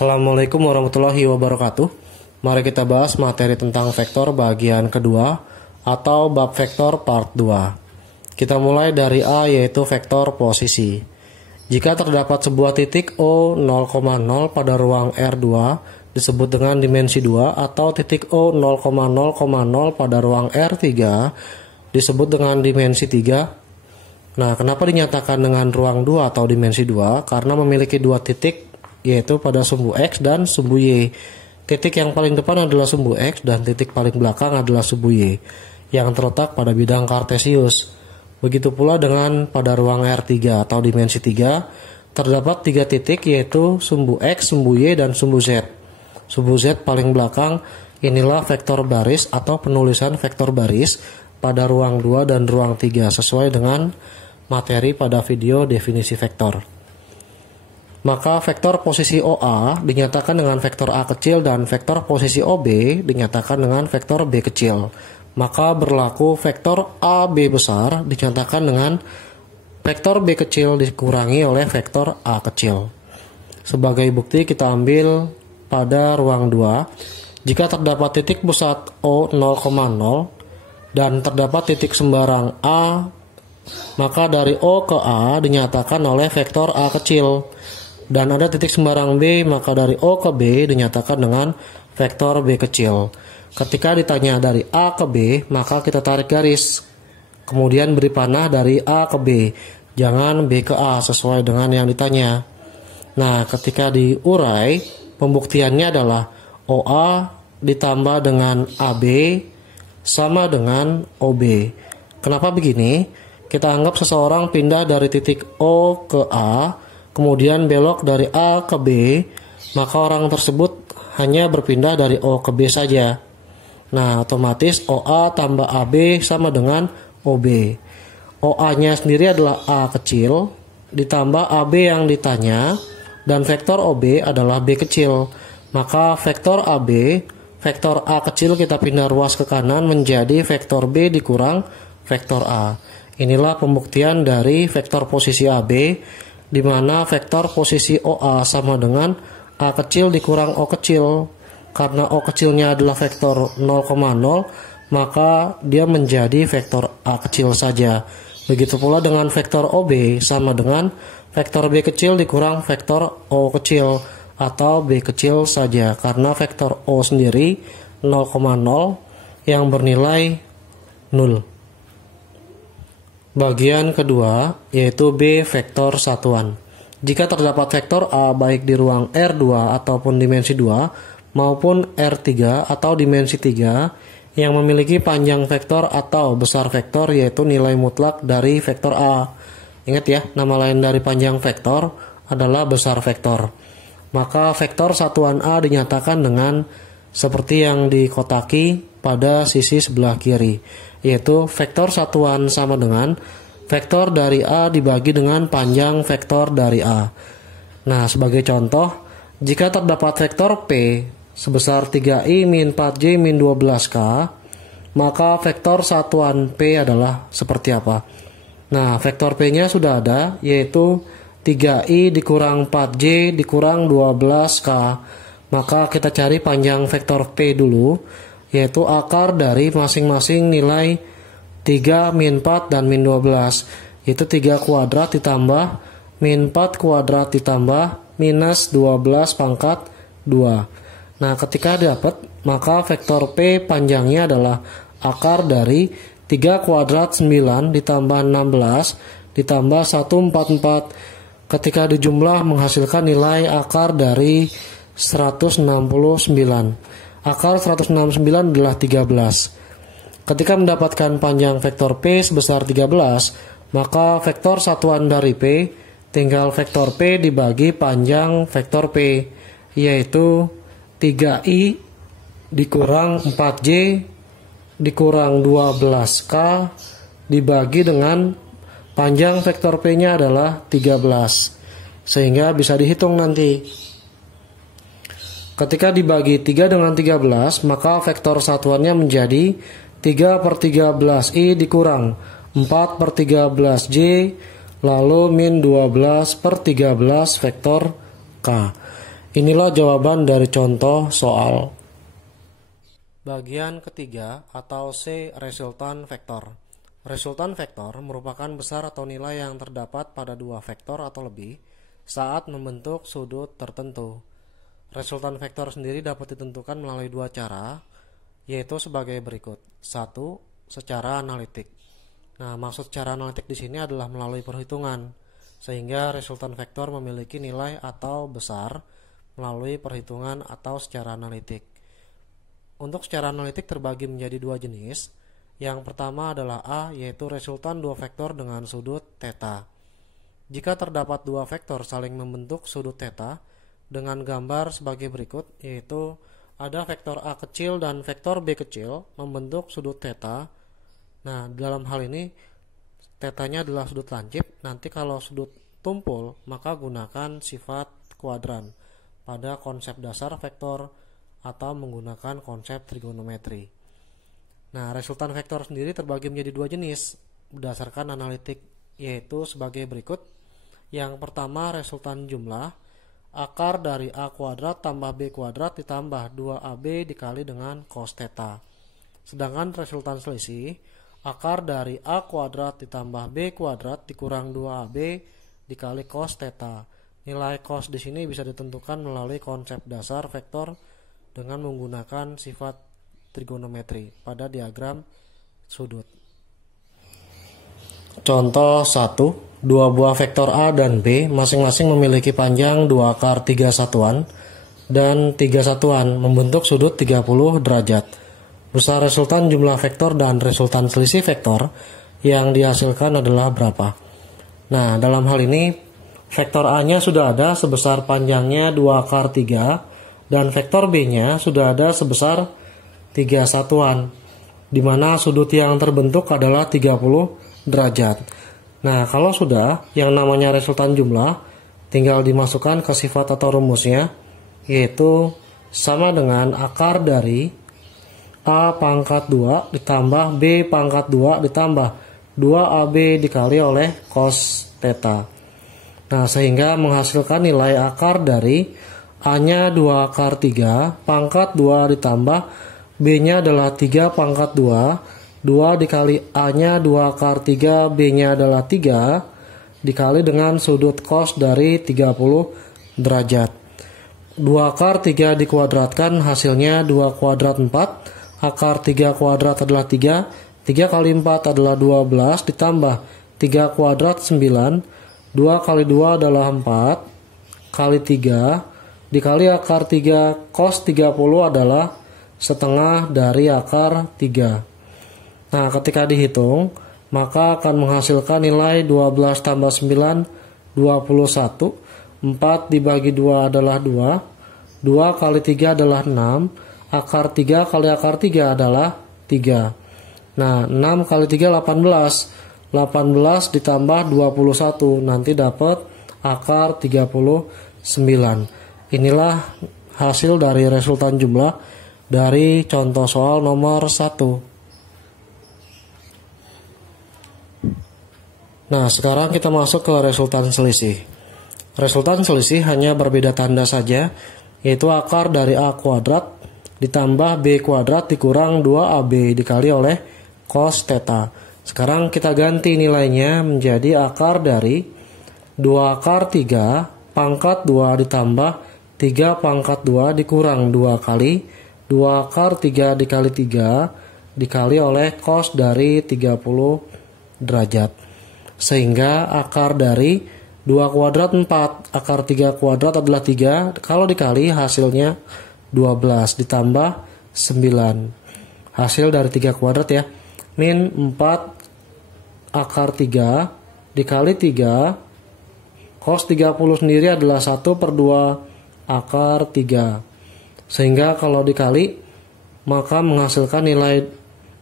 Assalamualaikum warahmatullahi wabarakatuh. Mari kita bahas materi tentang vektor bagian kedua atau bab vektor part 2. Kita mulai dari A, yaitu vektor posisi. Jika terdapat sebuah titik O 0,0 pada ruang R2 disebut dengan dimensi 2, atau titik O 0,0,0 pada ruang R3 disebut dengan dimensi 3. Nah, kenapa dinyatakan dengan ruang 2 atau dimensi 2? Karena memiliki dua titik, yaitu pada sumbu X dan sumbu Y. Titik yang paling depan adalah sumbu X dan titik paling belakang adalah sumbu Y yang terletak pada bidang kartesius. Begitu pula dengan pada ruang R3 atau dimensi 3, terdapat tiga titik, yaitu sumbu X, sumbu Y, dan sumbu Z. Sumbu Z paling belakang, inilah vektor baris atau penulisan vektor baris pada ruang 2 dan ruang 3 sesuai dengan materi pada video definisi vektor. Maka vektor posisi OA dinyatakan dengan vektor A kecil dan vektor posisi OB dinyatakan dengan vektor B kecil. Maka berlaku vektor AB besar dinyatakan dengan vektor B kecil dikurangi oleh vektor A kecil. Sebagai bukti kita ambil pada ruang 2. Jika terdapat titik pusat O 0,0 dan terdapat titik sembarang A, maka dari O ke A dinyatakan oleh vektor A kecil. Dan ada titik sembarang B, maka dari O ke B dinyatakan dengan vektor B kecil. Ketika ditanya dari A ke B, maka kita tarik garis. Kemudian beri panah dari A ke B. Jangan B ke A sesuai dengan yang ditanya. Nah, ketika diurai, pembuktiannya adalah OA ditambah dengan AB sama dengan OB. Kenapa begini? Kita anggap seseorang pindah dari titik O ke A, kemudian belok dari A ke B, maka orang tersebut hanya berpindah dari O ke B saja. Nah, otomatis OA tambah AB sama dengan OB. OA-nya sendiri adalah A kecil, ditambah AB yang ditanya, dan vektor OB adalah B kecil. Maka vektor AB, vektor A kecil kita pindah ruas ke kanan menjadi vektor B dikurang vektor A. Inilah pembuktian dari vektor posisi AB, di mana vektor posisi OA sama dengan A kecil dikurang O kecil. Karena O kecilnya adalah vektor 0,0, maka dia menjadi vektor A kecil saja. Begitu pula dengan vektor OB sama dengan vektor B kecil dikurang vektor O kecil atau B kecil saja. Karena vektor O sendiri 0,0 yang bernilai 0. Bagian kedua, yaitu B vektor satuan. Jika terdapat vektor A baik di ruang R2 ataupun dimensi 2 maupun R3 atau dimensi 3 yang memiliki panjang vektor atau besar vektor, yaitu nilai mutlak dari vektor A. Ingat ya, nama lain dari panjang vektor adalah besar vektor. Maka vektor satuan A dinyatakan dengan seperti yang dikotaki pada sisi sebelah kiri, yaitu vektor satuan sama dengan vektor dari A dibagi dengan panjang vektor dari A. Nah, sebagai contoh, jika terdapat vektor P sebesar 3i min 4j min 12k, maka vektor satuan P adalah seperti apa? Nah, vektor P-nya sudah ada, yaitu 3i dikurang 4j dikurang 12k. Maka kita cari panjang vektor P dulu, yaitu akar dari masing-masing nilai 3, min 4, dan min 12. Itu 3 kuadrat ditambah min 4 kuadrat ditambah minus 12 pangkat 2. Nah, ketika dapat, maka vektor P panjangnya adalah akar dari 3 kuadrat 9 ditambah 16 ditambah 144. Ketika dijumlah menghasilkan nilai akar dari 169. Akar 169 adalah 13. Ketika mendapatkan panjang vektor P sebesar 13, maka vektor satuan dari P tinggal vektor P dibagi panjang vektor P, yaitu 3i dikurang 4j dikurang 12k dibagi dengan panjang vektor P-nya adalah 13. Sehingga bisa dihitung nanti. Ketika dibagi 3 dengan 13, maka vektor satuannya menjadi 3/13i dikurang 4/13j lalu min 12/13 vektor K. Inilah jawaban dari contoh soal. Bagian ketiga atau C, resultan vektor. Resultan vektor merupakan besar atau nilai yang terdapat pada dua vektor atau lebih saat membentuk sudut tertentu. Resultan vektor sendiri dapat ditentukan melalui dua cara, yaitu sebagai berikut. 1. Secara analitik. Nah, maksud secara analitik di sini adalah melalui perhitungan, sehingga resultan vektor memiliki nilai atau besar melalui perhitungan atau secara analitik. Untuk secara analitik terbagi menjadi dua jenis. Yang pertama adalah A, yaitu resultan dua vektor dengan sudut θ. Jika terdapat dua vektor saling membentuk sudut θ dengan gambar sebagai berikut, yaitu ada vektor A kecil dan vektor B kecil membentuk sudut θ. Nah, dalam hal ini θ-nya adalah sudut lancip. Nanti kalau sudut tumpul, maka gunakan sifat kuadran pada konsep dasar vektor atau menggunakan konsep trigonometri. Nah, resultan vektor sendiri terbagi menjadi dua jenis berdasarkan analitik, yaitu sebagai berikut. Yang pertama resultan jumlah, akar dari A kuadrat tambah B kuadrat ditambah 2AB dikali dengan cos θ. Sedangkan resultan selisih, akar dari A kuadrat ditambah B kuadrat dikurang 2AB dikali cos θ. Nilai cos di sini bisa ditentukan melalui konsep dasar vektor dengan menggunakan sifat trigonometri pada diagram sudut. Contoh 1. Dua buah vektor A dan B masing-masing memiliki panjang 2 akar 3 satuan dan 3 satuan membentuk sudut 30 derajat. Besar resultan jumlah vektor dan resultan selisih vektor yang dihasilkan adalah berapa? Nah, dalam hal ini vektor A-nya sudah ada sebesar panjangnya 2 akar 3 dan vektor B-nya sudah ada sebesar 3 satuan, di mana sudut yang terbentuk adalah 30 derajat. Nah, kalau sudah, yang namanya resultan jumlah tinggal dimasukkan ke sifat atau rumusnya, yaitu sama dengan akar dari A pangkat 2 ditambah B pangkat 2 ditambah 2AB dikali oleh cos θ. Nah, sehingga menghasilkan nilai akar dari A-nya 2 akar 3 pangkat 2 ditambah B-nya adalah 3 pangkat 2 dikali A-nya 2 akar 3, B-nya adalah 3 dikali dengan sudut cos dari 30 derajat. 2 akar 3 dikuadratkan hasilnya 2 kuadrat 4, akar 3 kuadrat adalah 3, 3 kali 4 adalah 12 ditambah 3 kuadrat 9, 2 kali 2 adalah 4 kali 3 dikali akar 3 cos 30 adalah setengah dari akar 3. Nah, ketika dihitung, maka akan menghasilkan nilai 12 tambah 9, 21. 4 dibagi 2 adalah 2. 2 kali 3 adalah 6. Akar 3 kali akar 3 adalah 3. Nah, 6 kali 3 18. 18 ditambah 21. Nanti dapat akar 39. Inilah hasil dari resultan jumlah dari contoh soal nomor 1. Nah, sekarang kita masuk ke resultan selisih. Resultan selisih hanya berbeda tanda saja, yaitu akar dari A kuadrat ditambah B kuadrat dikurang 2AB dikali oleh cos θ. Sekarang kita ganti nilainya menjadi akar dari 2 akar 3 pangkat 2 ditambah 3 pangkat 2 dikurang 2 kali 2 akar 3 dikali 3 dikali oleh cos dari 30 derajat. Sehingga akar dari 2 kuadrat 4, akar 3 kuadrat adalah 3, kalau dikali hasilnya 12 ditambah 9. Hasil dari 3 kuadrat ya, min 4 akar 3 dikali 3, cos 30 sendiri adalah 1 per 2 akar 3. Sehingga kalau dikali, maka menghasilkan nilai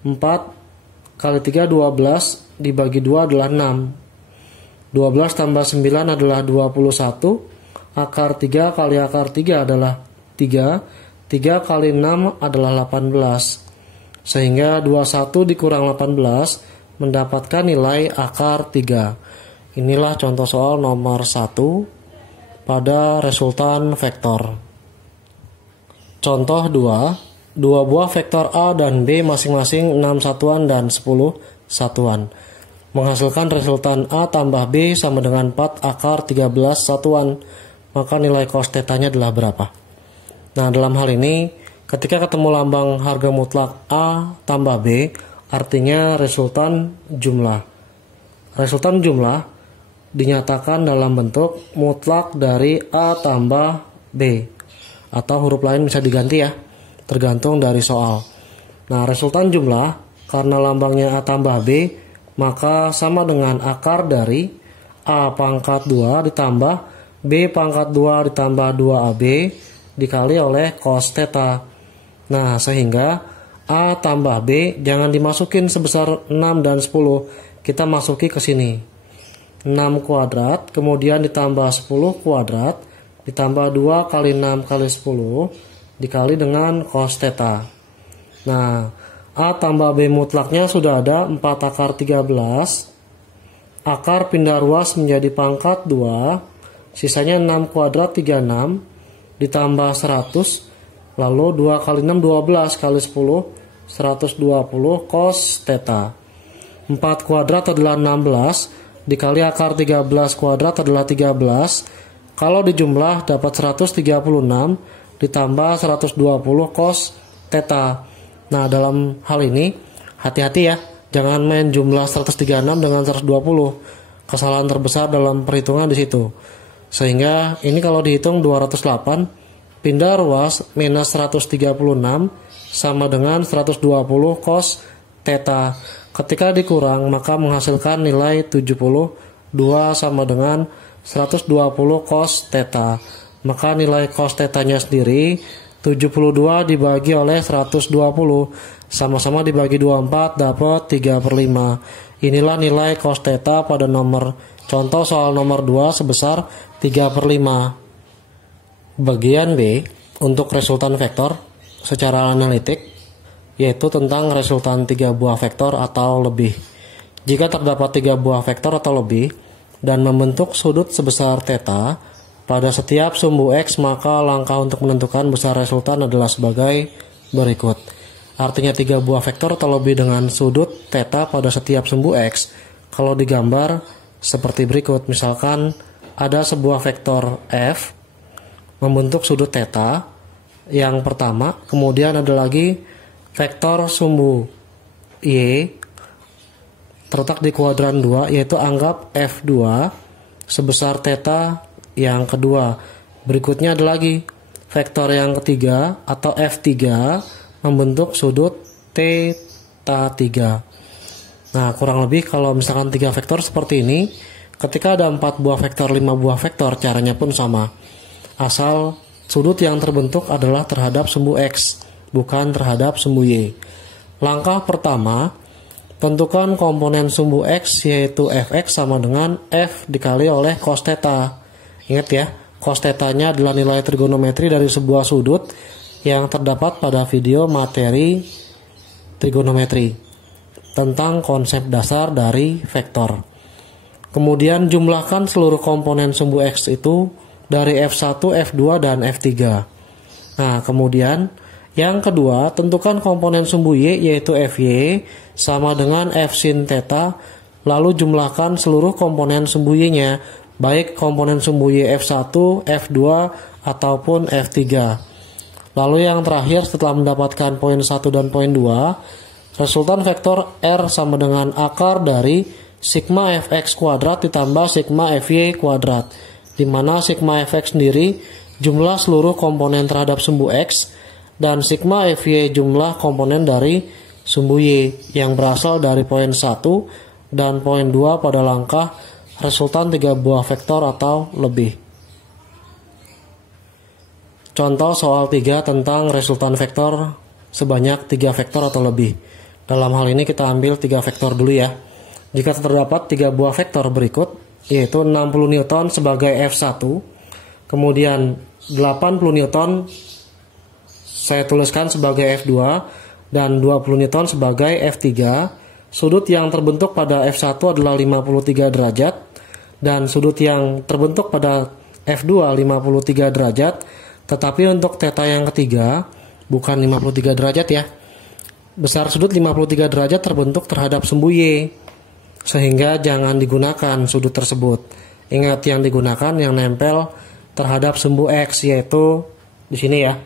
4 kali 3 12 dibagi 2 adalah 6. 12 tambah 9 adalah 21. Akar 3 kali akar 3 adalah 3. 3 kali 6 adalah 18. Sehingga 21 dikurang 18 mendapatkan nilai akar 3. Inilah contoh soal nomor 1 pada resultan vektor. Contoh 2, dua buah vektor A dan B masing-masing 6 satuan dan 10 satuan. Menghasilkan resultan A tambah B sama dengan 4 akar 13 satuan. Maka nilai cos θ-nya adalah berapa? Nah, dalam hal ini, ketika ketemu lambang harga mutlak A tambah B, artinya resultan jumlah. Resultan jumlah dinyatakan dalam bentuk mutlak dari A tambah B. Atau huruf lain bisa diganti ya, tergantung dari soal. Nah, resultan jumlah, karena lambangnya A tambah B, maka sama dengan akar dari A pangkat 2 ditambah B pangkat 2 ditambah 2AB dikali oleh cos θ. Nah, sehingga A tambah B jangan dimasukin sebesar 6 dan 10. Kita masuki ke sini. 6 kuadrat, kemudian ditambah 10 kuadrat, ditambah 2 kali 6 kali 10, dikali dengan cos θ. Nah, A tambah B mutlaknya sudah ada 4 akar 13. Akar pindah ruas menjadi pangkat 2. Sisanya 6 kuadrat 36. Ditambah 100. Lalu 2 kali 6 12 kali 10. 120 cos θ. 4 kuadrat adalah 16. Dikali akar 13 kuadrat adalah 13. Kalau dijumlah dapat 136. Ditambah 120 cos θ. Nah, dalam hal ini hati-hati ya, jangan main jumlah 136 dengan 120. Kesalahan terbesar dalam perhitungan di situ. Sehingga ini kalau dihitung 208 pindah ruas minus 136 sama dengan 120 cos θ. Ketika dikurang maka menghasilkan nilai 72 sama dengan 120 cos θ. Maka nilai cos θ-nya sendiri 72 dibagi oleh 120 sama-sama dibagi 24 dapat 3/5. Inilah nilai cos θ pada nomor contoh soal nomor 2 sebesar 3/5. Bagian B untuk resultan vektor secara analitik yaitu tentang resultan 3 buah vektor atau lebih. Jika terdapat 3 buah vektor atau lebih dan membentuk sudut sebesar θ pada setiap sumbu X, maka langkah untuk menentukan besar resultan adalah sebagai berikut. Artinya 3 buah vektor atau lebih dengan sudut θ pada setiap sumbu X. Kalau digambar seperti berikut, misalkan ada sebuah vektor F membentuk sudut θ yang pertama, kemudian ada lagi vektor sumbu Y terletak di kuadran 2, yaitu anggap F2 sebesar θ yang kedua. Berikutnya ada lagi vektor yang ketiga atau F3 membentuk sudut θ3. Nah, kurang lebih kalau misalkan 3 vektor seperti ini, ketika ada 4 buah vektor, 5 buah vektor, caranya pun sama. Asal sudut yang terbentuk adalah terhadap sumbu X, bukan terhadap sumbu Y. Langkah pertama, tentukan komponen sumbu X yaitu Fx sama dengan F dikali oleh cos θ. Ingat ya, cos θ-nya adalah nilai trigonometri dari sebuah sudut yang terdapat pada video materi trigonometri tentang konsep dasar dari vektor. Kemudian jumlahkan seluruh komponen sumbu X itu dari F1, F2, dan F3. Nah, kemudian yang kedua, tentukan komponen sumbu Y yaitu Fy sama dengan F sin θ, lalu jumlahkan seluruh komponen sumbu Y-nya, baik komponen sumbu Y F1, F2, ataupun F3. Lalu yang terakhir setelah mendapatkan poin 1 dan poin 2, resultan vektor R sama dengan akar dari sigma Fx kuadrat ditambah sigma Fy kuadrat, di mana sigma Fx sendiri jumlah seluruh komponen terhadap sumbu X dan sigma Fy jumlah komponen dari sumbu Y yang berasal dari poin 1 dan poin 2 pada langkah resultan 3 buah vektor atau lebih. Contoh soal 3 tentang resultan vektor sebanyak 3 vektor atau lebih. Dalam hal ini kita ambil 3 vektor dulu ya. Jika terdapat 3 buah vektor berikut, yaitu 60 Newton sebagai F1, kemudian 80 Newton saya tuliskan sebagai F2, dan 20 Newton sebagai F3. Sudut yang terbentuk pada F1 adalah 53 derajat, dan sudut yang terbentuk pada F2 53 derajat, tetapi untuk theta yang ketiga bukan 53 derajat ya. Besar sudut 53 derajat terbentuk terhadap sumbu Y, sehingga jangan digunakan sudut tersebut. Ingat, yang digunakan yang nempel terhadap sumbu X, yaitu di sini ya.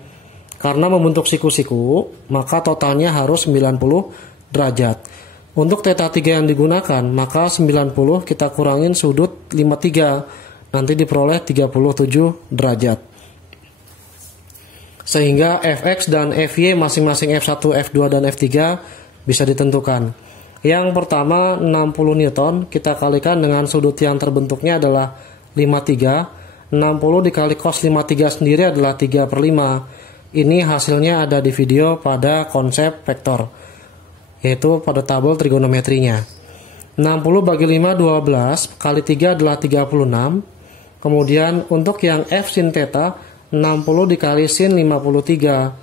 Karena membentuk siku-siku, maka totalnya harus 90 derajat. Untuk theta 3 yang digunakan, maka 90 kita kurangin sudut 53, nanti diperoleh 37 derajat. Sehingga Fx dan Fy masing-masing F1, F2, dan F3 bisa ditentukan. Yang pertama 60 Newton kita kalikan dengan sudut yang terbentuknya adalah 53. 60 dikali cos 53 sendiri adalah 3/5. Ini hasilnya ada di video pada konsep vektor, yaitu pada tabel trigonometrinya. 60 bagi 5 12, kali 3 adalah 36. Kemudian untuk yang F sin theta 60 dikali sin 53,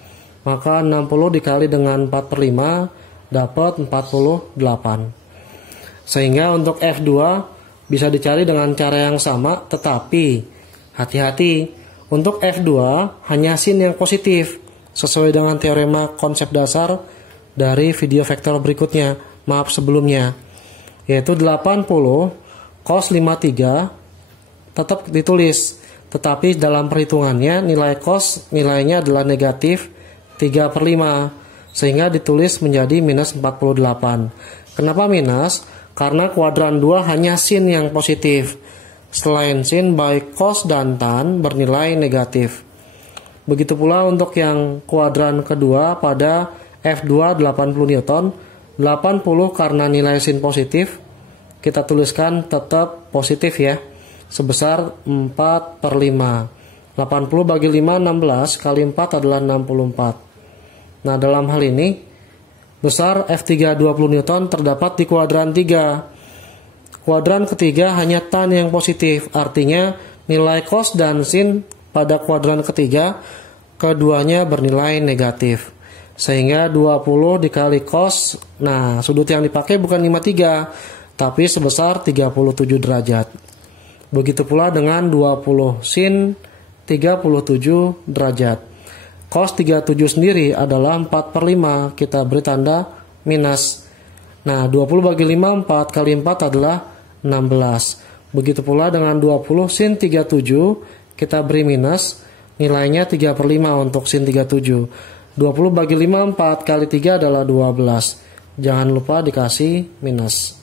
maka 60 dikali dengan 4/5 dapat 48. Sehingga untuk F2 bisa dicari dengan cara yang sama, tetapi hati-hati, untuk F2 hanya sin yang positif sesuai dengan teorema konsep dasar dari video vektor berikutnya, sebelumnya, yaitu 80 cos 53 tetap ditulis, tetapi dalam perhitungannya nilai cos nilainya adalah negatif 3/5, sehingga ditulis menjadi minus 48. Kenapa minus? Karena kuadran 2 hanya sin yang positif. Selain sin, baik cos dan tan bernilai negatif. Begitu pula untuk yang kuadran kedua pada F2 80 Newton. 80 karena nilai sin positif, kita tuliskan tetap positif ya, sebesar 4/5. 80 bagi 5 16, kali 4 adalah 64. Nah, dalam hal ini besar F3 20 Newton terdapat di kuadran 3. Kuadran ketiga hanya tan yang positif, artinya nilai cos dan sin pada kuadran ketiga keduanya bernilai negatif. Sehingga 20 dikali cos, nah sudut yang dipakai bukan 53, tapi sebesar 37 derajat. Begitu pula dengan 20 sin 37 derajat. Cos 37 sendiri adalah 4/5, kita beri tanda minus. Nah, 20 bagi 5, 4 kali 4 adalah 16. Begitu pula dengan 20 sin 37, kita beri minus, nilainya 3/5 untuk sin 37. 20 bagi 5, 4 kali 3 adalah 12. Jangan lupa dikasih minus.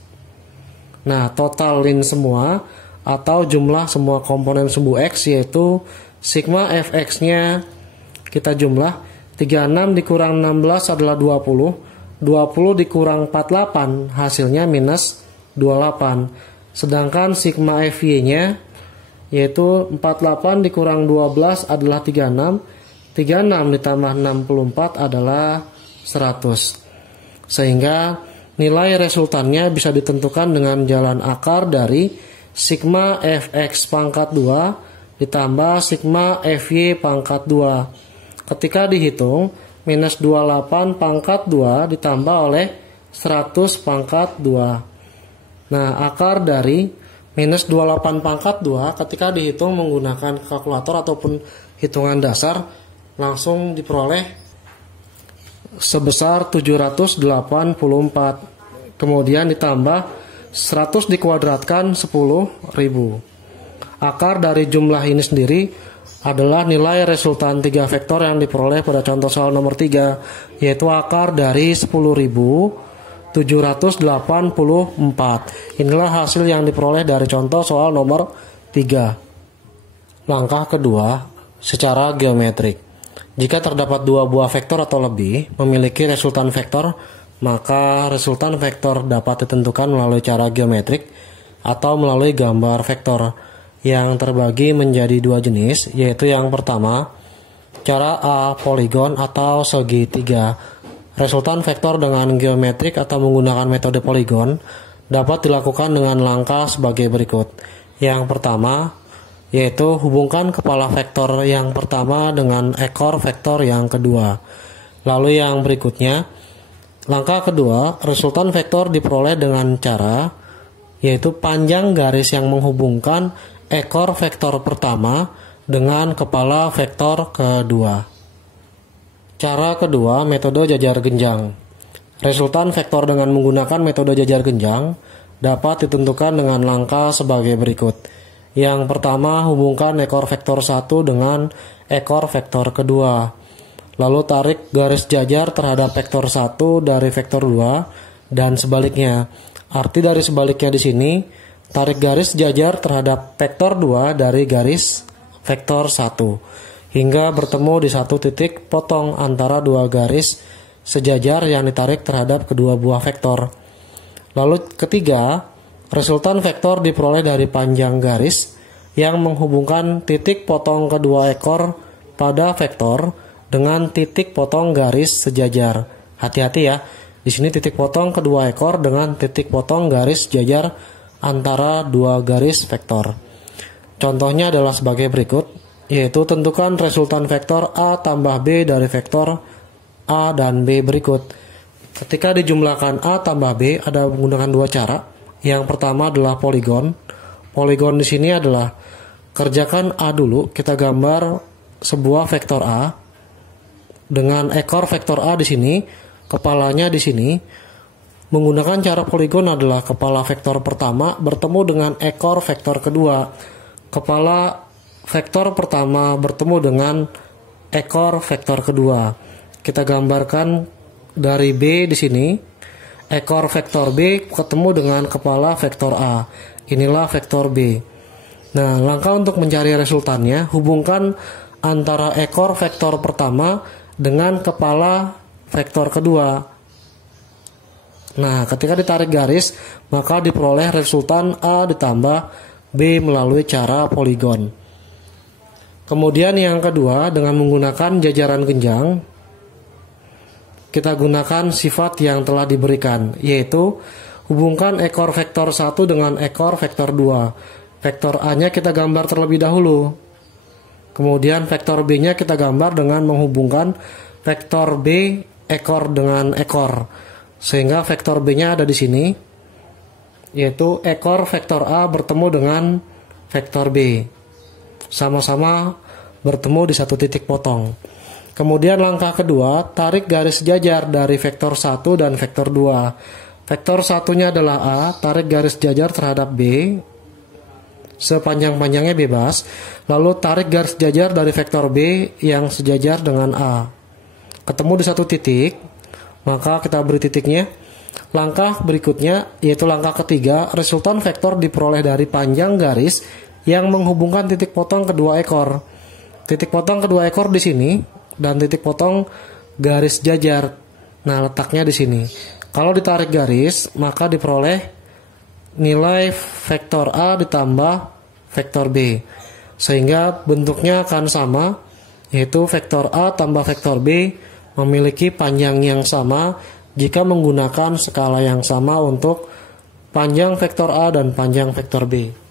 Nah, totalin semua atau jumlah semua komponen sumbu X, yaitu sigma Fx-nya kita jumlah. 36 dikurang 16 adalah 20. 20 dikurang 48 hasilnya minus 28. Sedangkan sigma Fy-nya yaitu 48 dikurang 12 adalah 36. 36 ditambah 64 adalah 100. Sehingga nilai resultannya bisa ditentukan dengan jalan akar dari sigma Fx pangkat 2 ditambah sigma Fy pangkat 2. Ketika dihitung, minus 28 pangkat 2 ditambah oleh 100 pangkat 2. Nah, akar dari minus 28 pangkat 2 ketika dihitung menggunakan kalkulator ataupun hitungan dasar langsung diperoleh sebesar 784. Kemudian ditambah 100 dikuadratkan 10.000. Akar dari jumlah ini sendiri adalah nilai resultan 3 vektor yang diperoleh pada contoh soal nomor 3, yaitu akar dari 10.784. Inilah hasil yang diperoleh dari contoh soal nomor 3. Langkah kedua, secara geometrik. Jika terdapat 2 buah vektor atau lebih memiliki resultan vektor, maka resultan vektor dapat ditentukan melalui cara geometrik atau melalui gambar vektor yang terbagi menjadi 2 jenis, yaitu yang pertama, cara A poligon atau segitiga. Resultan vektor dengan geometrik atau menggunakan metode poligon dapat dilakukan dengan langkah sebagai berikut. Yang pertama, yaitu hubungkan kepala vektor yang pertama dengan ekor vektor yang kedua. Lalu yang berikutnya, langkah kedua, resultan vektor diperoleh dengan cara yaitu panjang garis yang menghubungkan ekor vektor pertama dengan kepala vektor kedua. Cara kedua, metode jajar genjang. Resultan vektor dengan menggunakan metode jajar genjang dapat ditentukan dengan langkah sebagai berikut. Yang pertama, hubungkan ekor vektor 1 dengan ekor vektor kedua. Lalu tarik garis jajar terhadap vektor 1 dari vektor 2 dan sebaliknya. Arti dari sebaliknya di sini, tarik garis jajar terhadap vektor 2 dari garis vektor 1 hingga bertemu di satu titik potong antara dua garis sejajar yang ditarik terhadap kedua buah vektor. Lalu ketiga, resultan vektor diperoleh dari panjang garis yang menghubungkan titik potong kedua ekor pada vektor dengan titik potong garis sejajar. Hati-hati ya. Di sini titik potong kedua ekor dengan titik potong garis sejajar antara dua garis vektor. Contohnya adalah sebagai berikut, yaitu tentukan resultan vektor A tambah B dari vektor A dan B berikut. Ketika dijumlahkan A tambah B ada menggunakan dua cara. Yang pertama adalah poligon. Poligon di sini adalah kerjakan A dulu, kita gambar sebuah vektor A dengan ekor vektor A di sini, kepalanya di sini. Menggunakan cara poligon adalah kepala vektor pertama bertemu dengan ekor vektor kedua. Kepala vektor pertama bertemu dengan ekor vektor kedua. Kita gambarkan dari B di sini, ekor vektor B ketemu dengan kepala vektor A. Inilah vektor B. Nah, langkah untuk mencari resultannya, hubungkan antara ekor vektor pertama dengan kepala vektor kedua. Nah, ketika ditarik garis, maka diperoleh resultan A ditambah B melalui cara poligon. Kemudian yang kedua, dengan menggunakan jajaran genjang, kita gunakan sifat yang telah diberikan, yaitu hubungkan ekor vektor 1 dengan ekor vektor 2. Vektor A-nya kita gambar terlebih dahulu. Kemudian vektor B-nya kita gambar dengan menghubungkan vektor B ekor dengan ekor. Sehingga vektor B-nya ada di sini, yaitu ekor vektor A bertemu dengan vektor B. Sama-sama bertemu di satu titik potong. Kemudian langkah kedua, tarik garis jajar dari vektor 1 dan vektor 2. Vektor satunya adalah A, tarik garis jajar terhadap B, sepanjang-panjangnya bebas. Lalu tarik garis jajar dari vektor B yang sejajar dengan A. Ketemu di satu titik, maka kita beri titiknya. Langkah berikutnya, yaitu langkah ketiga, resultan vektor diperoleh dari panjang garis yang menghubungkan titik potong kedua ekor. Titik potong kedua ekor di sini, dan titik potong garis jajar. Nah, letaknya di sini. Kalau ditarik garis, maka diperoleh nilai vektor A ditambah vektor B. Sehingga bentuknya akan sama, yaitu vektor A tambah vektor B memiliki panjang yang sama jika menggunakan skala yang sama untuk panjang vektor A dan panjang vektor B.